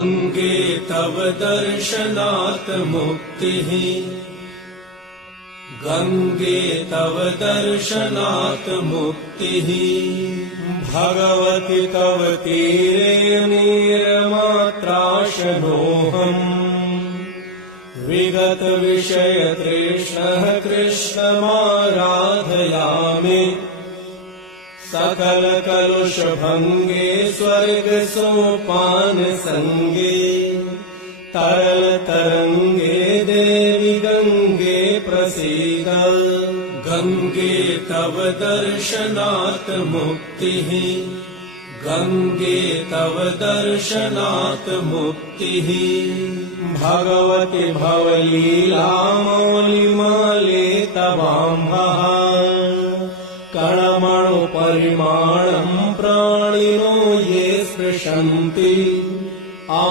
गंगे तव दर्शनात् मुक्तिः गंगे तव दर्शनात् मुक्तिः भगवति तव तीरे नीरमात्राशनोऽहम् विगत विषय तृष्णः कृष्णमाराधयामि सकल कलुष भंगे स्वर्ग सोपान संगे तरल तरंगे देवी गंगे प्रसीद गंगे तव दर्शनात् मुक्तिः गंगे तव दर्शनात् मुक्तिः भगवति भवलीला मौलिमाले तवाम्भः कणमणु परिमाणं प्राणिनो ये स्पृशन्ति